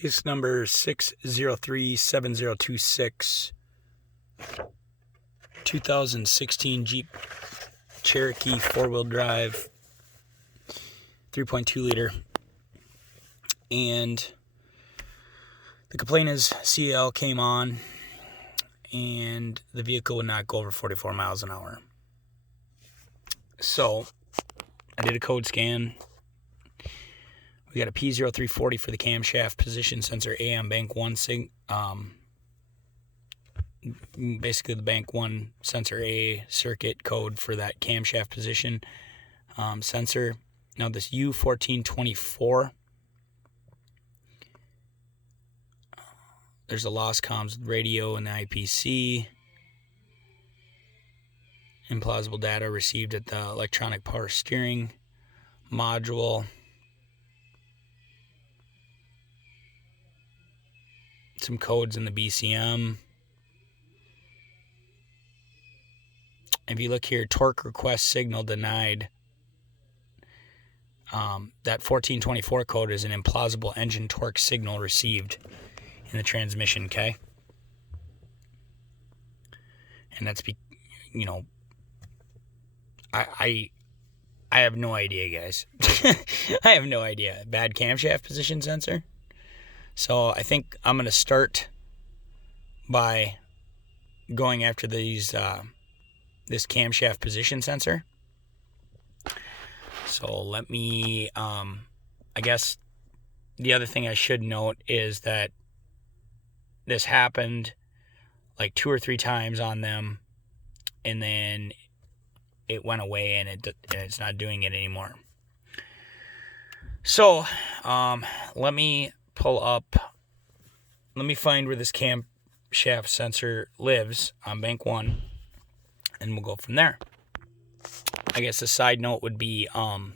Case number 6037026, 2016 Jeep Cherokee 4-wheel drive, 3.2 liter. And the complaint is CL came on and the vehicle would not go over 44 miles an hour. So I did a code scan. We got a P0340 for the camshaft position sensor A on bank 1 basically the bank 1 sensor A circuit code for that camshaft position sensor. Now this U1424, there's a loss comms with radio and the IPC. Implausible data received at the electronic power steering module. Some codes in the BCM. If you look here, torque request signal denied. That 1424 code is an implausible engine torque signal received in the transmission, okay? And that's, I have no idea, guys. I have no idea. Bad camshaft position sensor. So I think I'm going to start by going after these this camshaft position sensor. So let me, I guess the other thing I should note is that this happened like 2 or 3 times on them, and then it went away and it's not doing it anymore. So let me find where this camshaft sensor lives on bank 1, and we'll go from there. I guess a side note would be all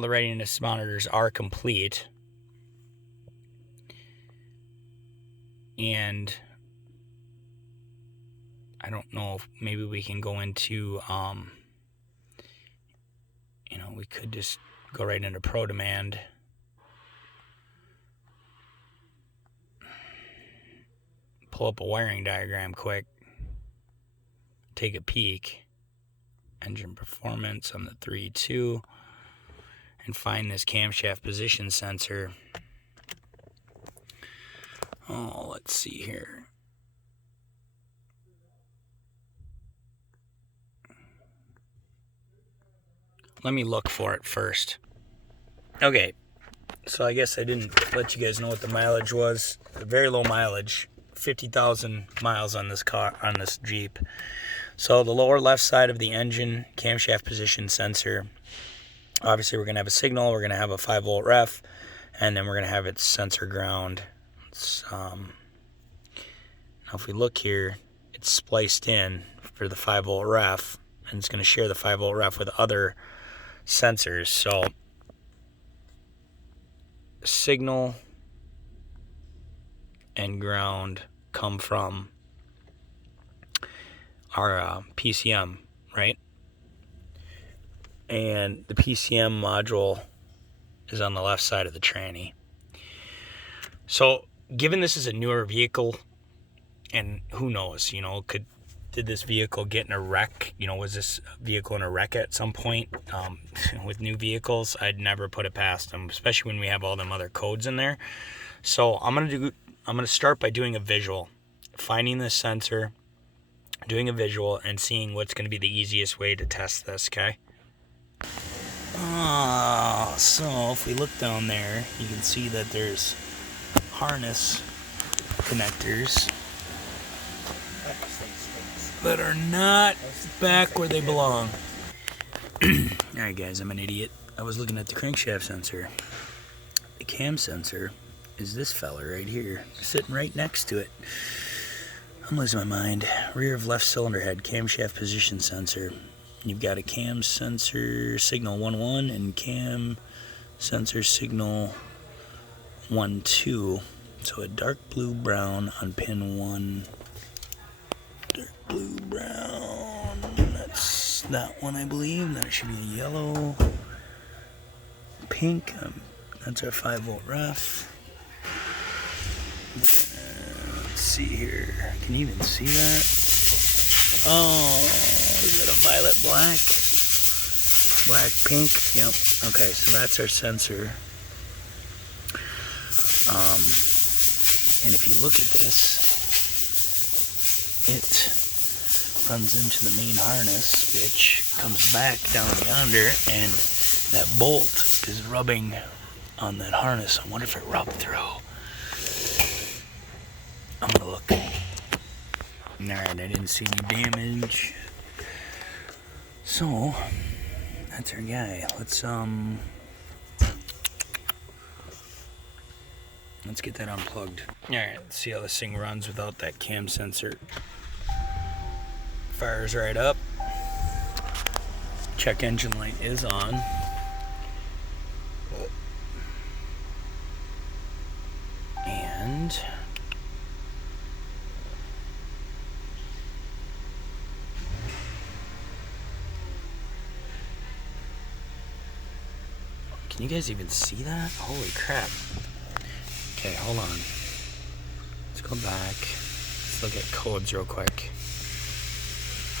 the readiness monitors are complete, and I don't know if maybe we can go into we could just go right into Pro Demand. Pull up a wiring diagram quick. Take a peek. Engine performance on the 3.2. And find this camshaft position sensor. Oh, let's see here. Let me look for it first. Okay, so I guess I didn't let you guys know what the mileage was. Very low mileage, 50,000 miles on this car, on this Jeep. So the lower left side of the engine camshaft position sensor, obviously we're going to have a signal, we're going to have a 5-volt ref, and then we're going to have its sensor ground. Now if we look here, it's spliced in for the 5-volt ref, and it's going to share the 5-volt ref with other sensors. So signal and ground come from our PCM, right? And the PCM module is on the left side of the tranny. So given this is a newer vehicle, and who knows, did this vehicle get in a wreck? Was this vehicle in a wreck at some point? With new vehicles, I'd never put it past them, especially when we have all them other codes in there. So I'm gonna start by doing a visual, finding this sensor, doing a visual, and seeing what's gonna be the easiest way to test this. Okay. So if we look down there, you can see that there's harness connectors that are not back where they belong. Alright guys, I'm an idiot. I was looking at the crankshaft sensor. The cam sensor is this fella right here, sitting right next to it. I'm losing my mind. Rear of left cylinder head, camshaft position sensor. You've got a cam sensor signal 1.1 and cam sensor signal 1.2. So a dark blue brown on pin 1. Dark blue brown. That's that one, I believe. That should be a yellow. pink. That's our 5-volt ref. Let's see here. Can you even see that? Oh, is that a violet black? Black, pink. Yep. Okay, so that's our sensor. And if you look at this, it runs into the main harness, which comes back down yonder, and that bolt is rubbing on that harness. I wonder if it rubbed through. I'm gonna look. Alright, I didn't see any damage. So, that's our guy. Let's get that unplugged. Alright, let's see how this thing runs without that cam sensor. Fires right up. Check engine light is on. And can you guys even see that? Holy crap. Okay, hold on. Let's go back. Let's look at codes real quick.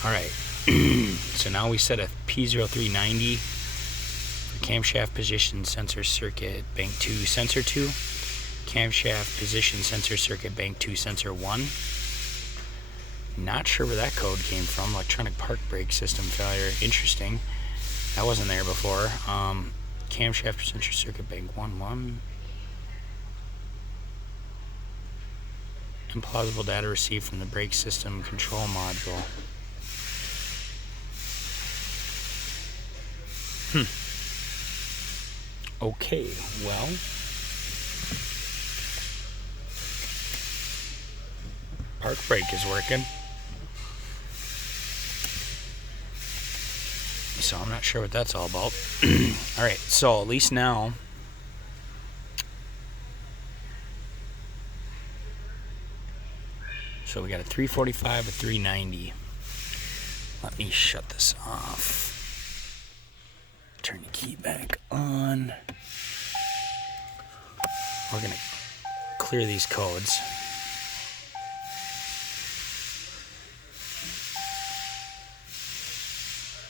Alright. So now we set a P0390 for camshaft position sensor circuit bank 2 sensor 2. Camshaft position sensor circuit bank 2 sensor 1. Not sure where that code came from. Electronic park brake system failure. Interesting. That wasn't there before. Camshaft sensor circuit bank 1. Implausible data received from the brake system control module. Okay, well. Park brake is working. So I'm not sure what that's all about. Alright, so at least now so we got a 345, a 390. Let me shut this off. Turn the key back on. We're gonna clear these codes.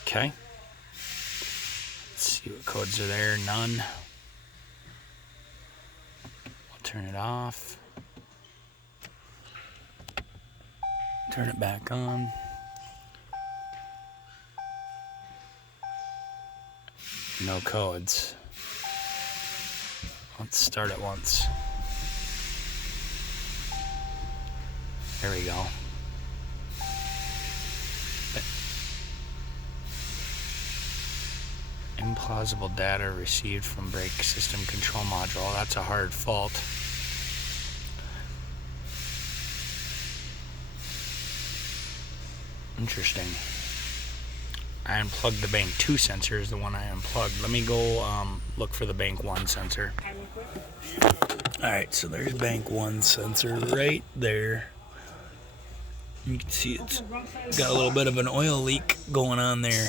Okay. Let's see what codes are there. None. I'll turn it off. Turn it back on. No codes. Let's start it once. There we go. Implausible data received from brake system control module. That's a hard fault. Interesting. I unplugged the bank 2 sensor is the one I unplugged. Let me go look for the bank 1 sensor. Alright, so there's bank 1 sensor right there. You can see it's got a little bit of an oil leak going on there.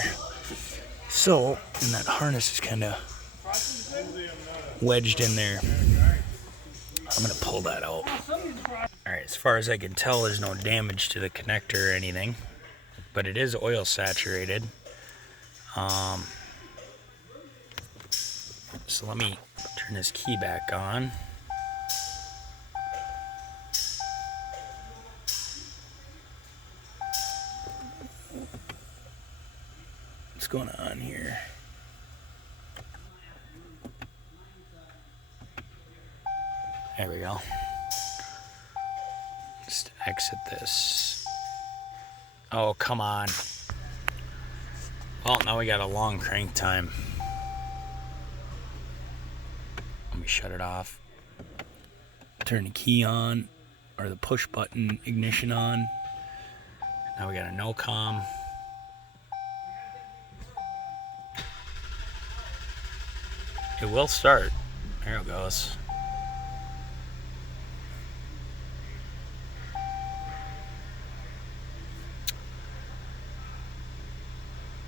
So, and that harness is kind of wedged in there. I'm going to pull that out. Alright, as far as I can tell, there's no damage to the connector or anything. But it is oil saturated. So let me turn this key back on. What's going on here? There we go. Just exit this. Oh, come on. Well, now we got a long crank time. Let me shut it off. Turn the key on, or the push button ignition on. Now we got a no comm. It will start. There it goes.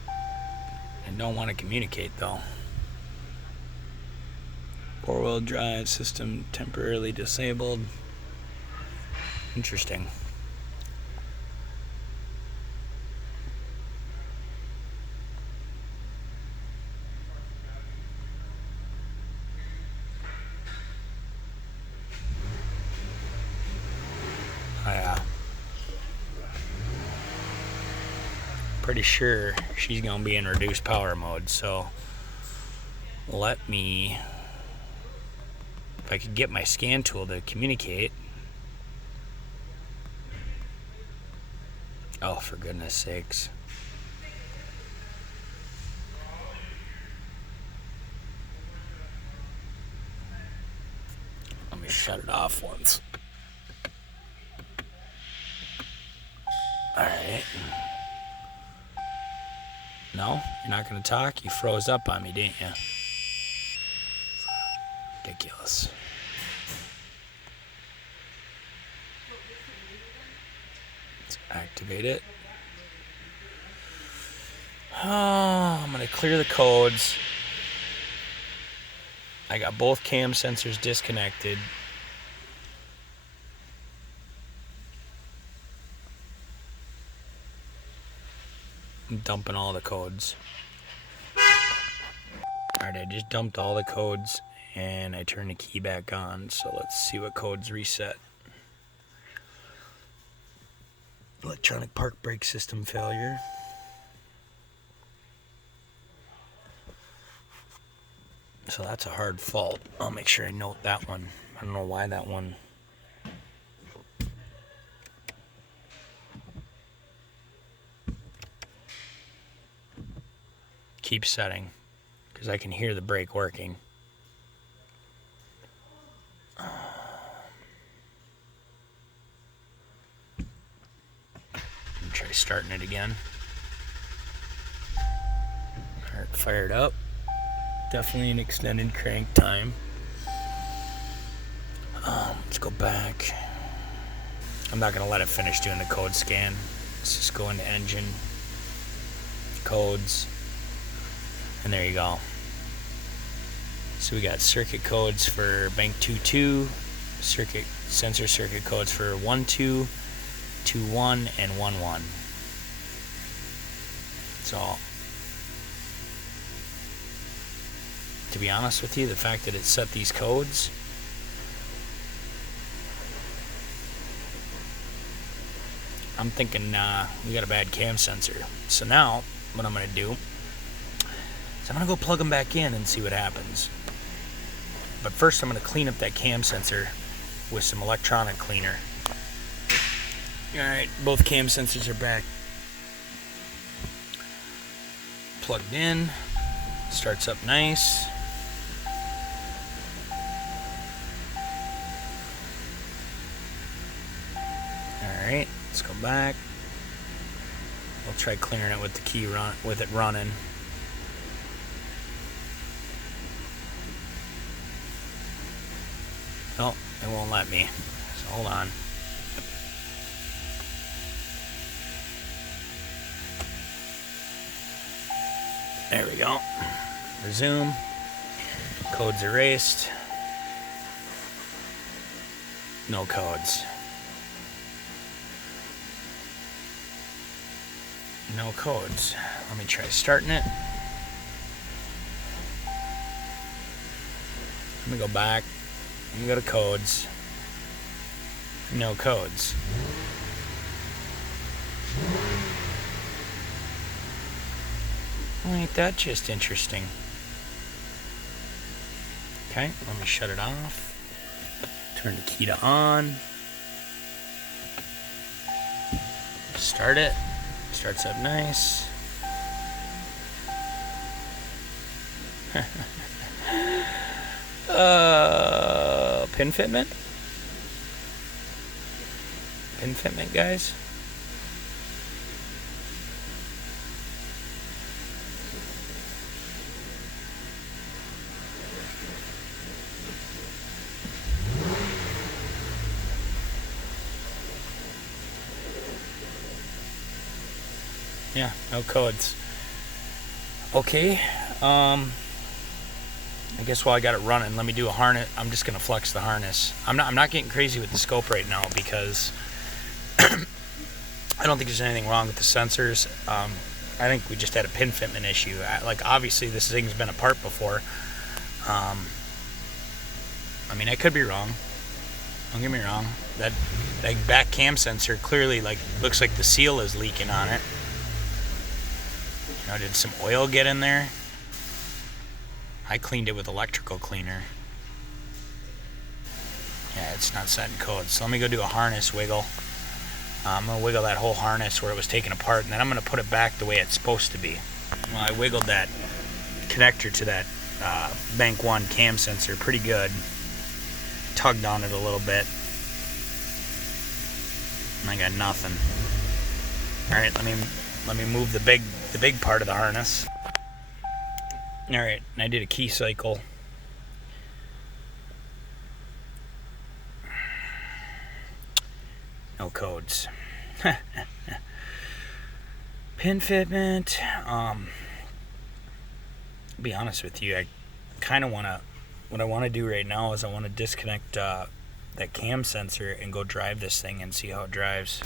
I don't want to communicate though. Four-wheel drive system temporarily disabled. Interesting. Oh, yeah. Pretty sure she's gonna be in reduced power mode, so let me, if I could get my scan tool to communicate. Oh, for goodness sakes. Let me shut it off once. Alright. No? You're not gonna talk? You froze up on me, didn't you? Ridiculous. Let's activate it. Oh, I'm gonna clear the codes. I got both cam sensors disconnected. I'm dumping all the codes. Alright, I just dumped all the codes and I turned the key back on. So let's see what codes reset. Electronic park brake system failure. So that's a hard fault. I'll make sure I note that one. I don't know why that one. Keep setting, because I can hear the brake working. Try starting it again. Alright, fired up. Definitely an extended crank time. Let's go back. I'm not going to let it finish doing the code scan. Let's just go into engine, codes, and there you go. So we got circuit codes for bank 22, sensor circuit codes for 12, 21, and 11. So, to be honest with you, the fact that it set these codes, I'm thinking we got a bad cam sensor. So now what I'm going to do is I'm going to go plug them back in and see what happens. But first I'm going to clean up that cam sensor with some electronic cleaner. Alright, both cam sensors are back plugged in. Starts up nice. Alright, let's go back. We'll try clearing it with the key with it running. Oh, it won't let me. So hold on. There we go. Resume. Codes erased. No codes. No codes. Let me try starting it. Let me go back. Let me go to codes. No codes. Well, ain't that just interesting? Okay, let me shut it off. Turn the key to on. Start it. Starts up nice. Pin fitment? Pin fitment, guys? Yeah, no codes. Okay, I guess while I got it running, let me do a harness. I'm just gonna flex the harness. I'm not getting crazy with the scope right now because I don't think there's anything wrong with the sensors. I think we just had a pin fitment issue. Like, obviously this thing's been apart before. I mean, I could be wrong. Don't get me wrong. That back cam sensor clearly, like, looks like the seal is leaking on it. You know, did some oil get in there? I cleaned it with electrical cleaner. Yeah, it's not setting code. So let me go do a harness wiggle. I'm going to wiggle that whole harness where it was taken apart, and then I'm going to put it back the way it's supposed to be. Well, I wiggled that connector to that Bank 1 cam sensor pretty good. Tugged on it a little bit. And I got nothing. Alright, let me move the big part of the harness. Alright, and I did a key cycle. No codes. Pin fitment. Be honest with you, I kind of want to, what I want to do right now is I want to disconnect that cam sensor and go drive this thing and see how it drives.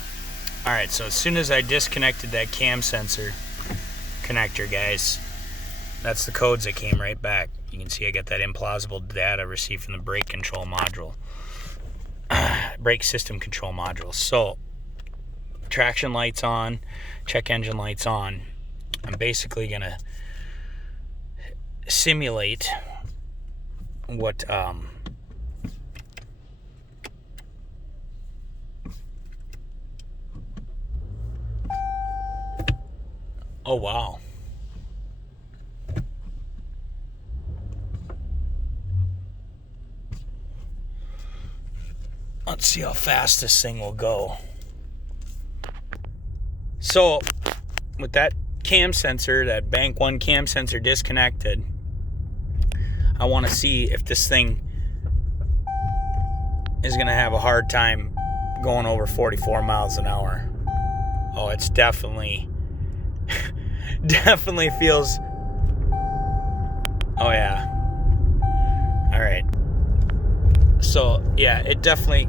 Alright, so as soon as I disconnected that cam sensor connector, guys, that's the codes that came right back. You can see I got that implausible data received from the brake control module. Brake system control module. So, traction lights on, check engine lights on. I'm basically going to simulate what oh wow. Let's see how fast this thing will go. So, with that cam sensor, that Bank 1 cam sensor disconnected, I want to see if this thing is going to have a hard time going over 44 miles an hour. Oh, it's definitely feels, oh yeah. All right. So, yeah, it definitely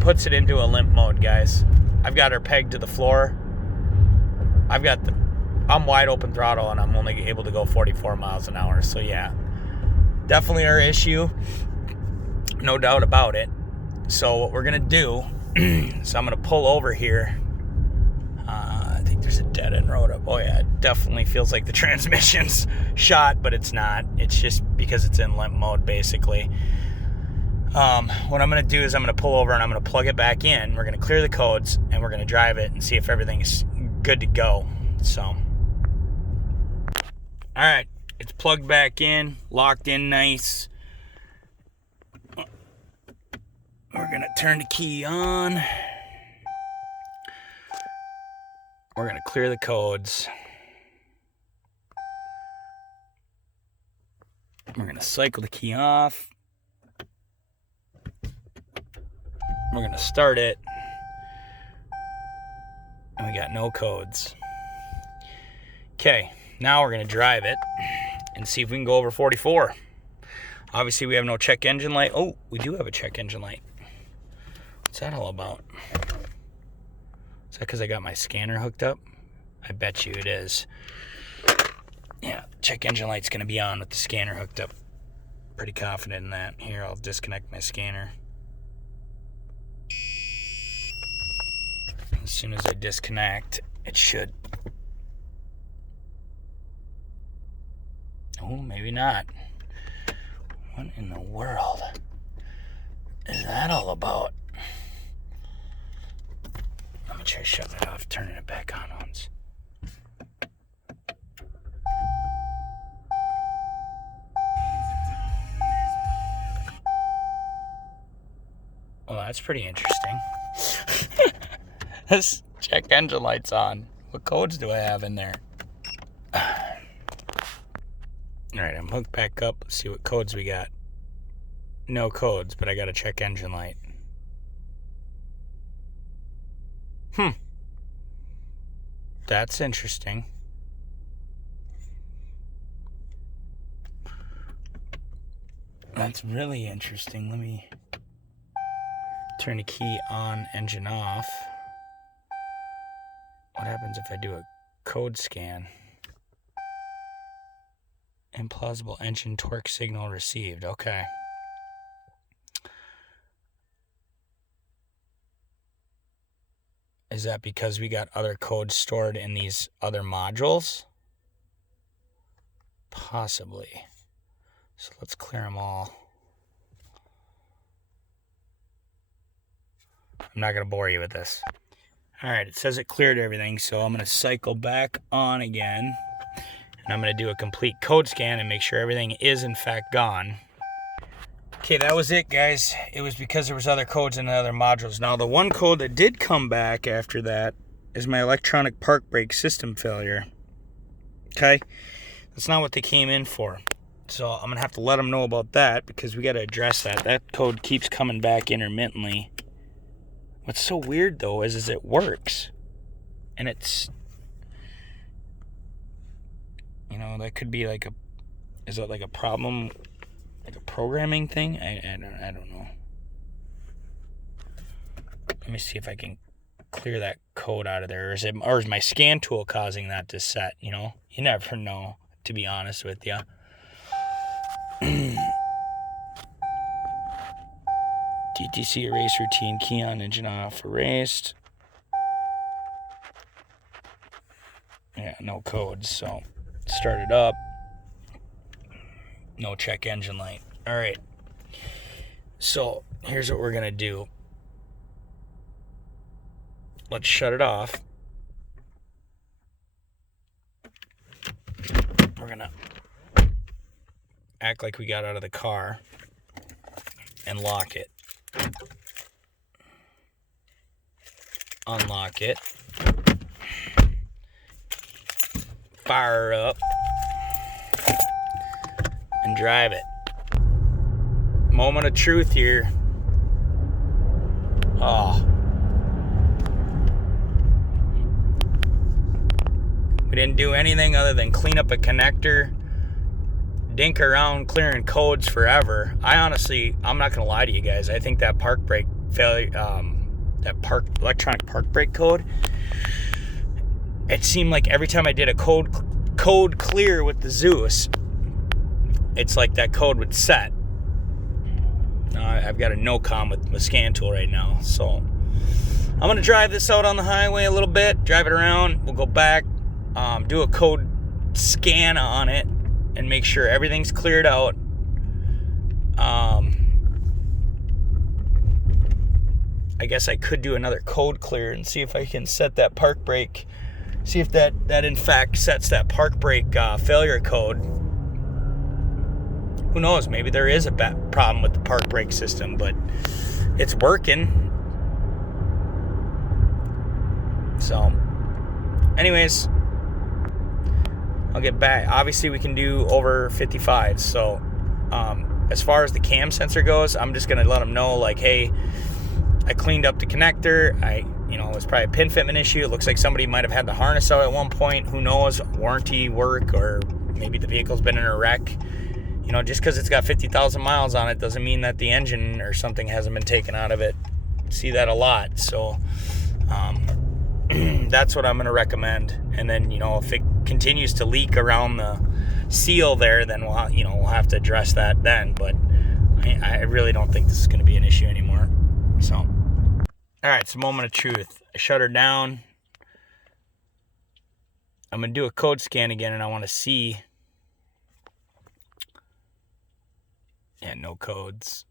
puts it into a limp mode, guys. I've got her pegged to the floor. I'm wide open throttle, and I'm only able to go 44 miles an hour. So, yeah, definitely our issue. No doubt about it. So, what we're going to do is I'm going to pull over here. I think there's a dead-end road up. Oh, yeah, it definitely feels like the transmission's shot, but it's not. It's just because it's in limp mode, basically. What I'm going to do is I'm going to pull over and I'm going to plug it back in. We're going to clear the codes and we're going to drive it and see if everything's good to go. So, alright, it's plugged back in, locked in nice. We're going to turn the key on. We're going to clear the codes. We're going to cycle the key off. We're going to start it. And we got no codes. Okay, now we're going to drive it and see if we can go over 44. Obviously, we have no check engine light. Oh, we do have a check engine light. What's that all about? Is that because I got my scanner hooked up? I bet you it is. Yeah, check engine light's going to be on with the scanner hooked up. Pretty confident in that. Here, I'll disconnect my scanner. As soon as I disconnect, it should. Oh, maybe not. What in the world is that all about? I'm gonna try shutting it off, turning it back on once. Well, that's pretty interesting. This check engine light's on. What codes do I have in there? Alright, I'm hooked back up. Let's see what codes we got. No codes, but I got a check engine light. That's interesting. That's really interesting. Let me turn the key on, engine off. What happens if I do a code scan? Implausible engine torque signal received. Okay. Is that because we got other codes stored in these other modules? Possibly. So let's clear them all. I'm not going to bore you with this. All right, it says it cleared everything, so I'm going to cycle back on again. And I'm going to do a complete code scan and make sure everything is in fact gone. Okay, that was it, guys. It was because there was other codes in the other modules. Now, the one code that did come back after that is my electronic park brake system failure. Okay? That's not what they came in for. So I'm going to have to let them know about that because we got to address that. That code keeps coming back intermittently. What's so weird, though, is it works. And it's... You know, that could be like a... Is it like a problem... Like a programming thing? I don't know. Let me see if I can clear that code out of there. Or is my scan tool causing that to set? You know, you never know, to be honest with you. DTC erase routine, key on, engine off, erased. Yeah, no codes, so start it up. No check engine light. All right. So here's what we're going to do. Let's shut it off. We're going to act like we got out of the car and lock it. Unlock it. Fire up. And drive it. Moment of truth here. Oh. We didn't do anything other than clean up a connector, dink around clearing codes forever. I'm not gonna lie to you guys. I think that park brake failure, electronic park brake code, it seemed like every time I did a code clear with the Zeus, it's like that code would set. I've got a no-com with my scan tool right now, so I'm going to drive this out on the highway a little bit, drive it around. We'll go back, do a code scan on it, and make sure everything's cleared out. I guess I could do another code clear and see if I can set that park brake, see if that in fact sets that park brake failure code. Who knows, maybe there is a problem with the park brake system, but it's working. So, anyways, I'll get back. Obviously, we can do over 55. So, as far as the cam sensor goes, I'm just going to let them know, like, hey, I cleaned up the connector. It was probably a pin fitment issue. It looks like somebody might have had the harness out at one point. Who knows, warranty work, or maybe the vehicle's been in a wreck. You know, just because it's got 50,000 miles on it doesn't mean that the engine or something hasn't been taken out of it. See that a lot. So that's what I'm going to recommend. And then, if it continues to leak around the seal there, then we'll have to address that then. But I really don't think this is going to be an issue anymore. So, all right, it's a moment of truth. I shut her down. I'm going to do a code scan again, and I want to see. Yeah, no codes.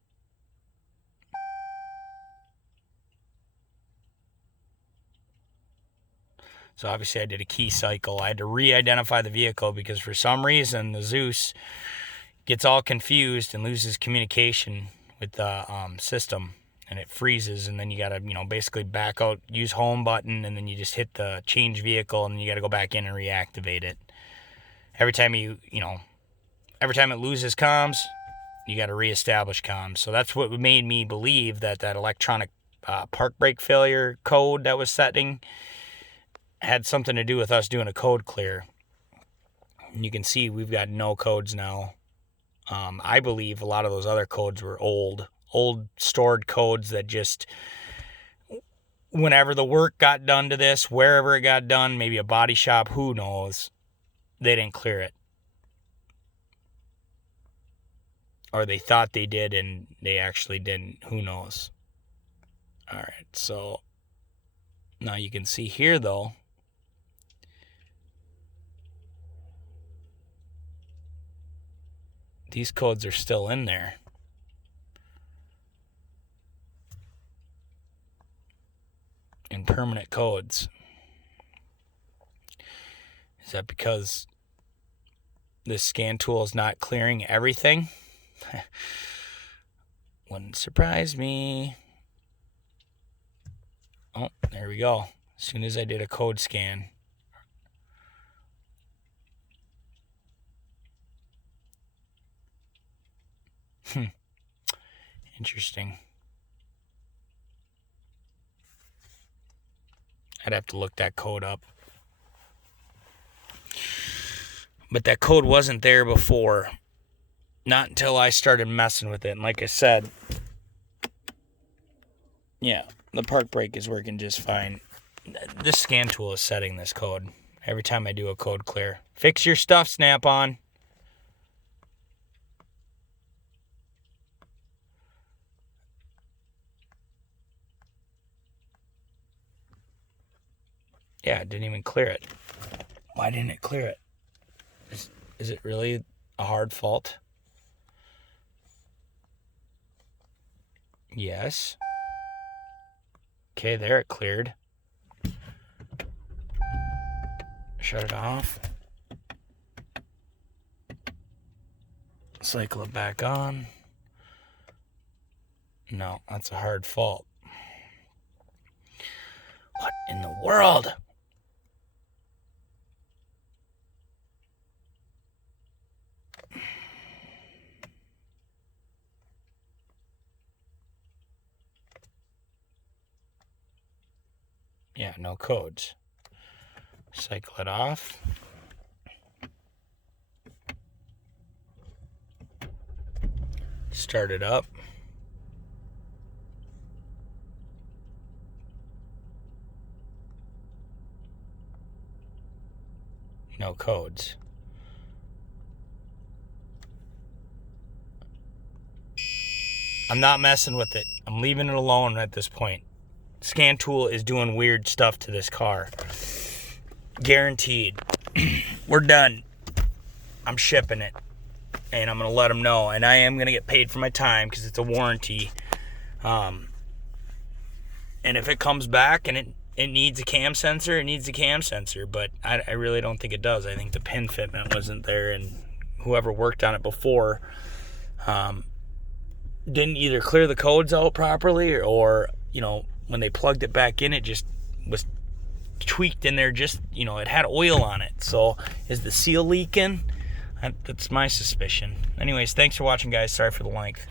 So obviously I did a key cycle. I had to re-identify the vehicle because for some reason the Zeus gets all confused and loses communication with the system, and it freezes, and then you gotta basically back out, use home button, and then you just hit the change vehicle, and you gotta go back in and reactivate it. Every time every time it loses comms, you got to reestablish comms. So that's what made me believe that electronic park brake failure code that was setting had something to do with us doing a code clear. And you can see we've got no codes now I believe a lot of those other codes were old stored codes that just, whenever the work got done to this, wherever it got done, maybe a body shop, who knows, they didn't clear it. Or they thought they did and they actually didn't. Who knows? All right, so now you can see here, though, these codes are still in there. In permanent codes. Is that because this scan tool is not clearing everything? Wouldn't surprise me. Oh, there we go. As soon as I did a code scan. Interesting. I'd have to look that code up. But that code wasn't there before. Not until I started messing with it. And like I said, yeah, the park brake is working just fine. This scan tool is setting this code every time I do a code clear. Fix your stuff, Snap-on. Yeah, it didn't even clear it. Why didn't it clear it? Is it really a hard fault? Yes. Okay, there it cleared. Shut it off. Cycle it back on. No, that's a hard fault. What in the world? Yeah, no codes. Cycle it off. Start it up. No codes. I'm not messing with it. I'm leaving it alone at this point. Scan tool is doing weird stuff to this car. Guaranteed. We're done. I'm shipping it. And I'm going to let them know. And I am going to get paid for my time because it's a warranty. And if it comes back and it needs a cam sensor, it needs a cam sensor. But I really don't think it does. I think the pin fitment wasn't there. And whoever worked on it before didn't either clear the codes out properly or, you know, when they plugged it back in, it just was tweaked in there. Just, you know, it had oil on it. So is the seal leaking? That's my suspicion. Anyways, thanks for watching, guys. Sorry for the length.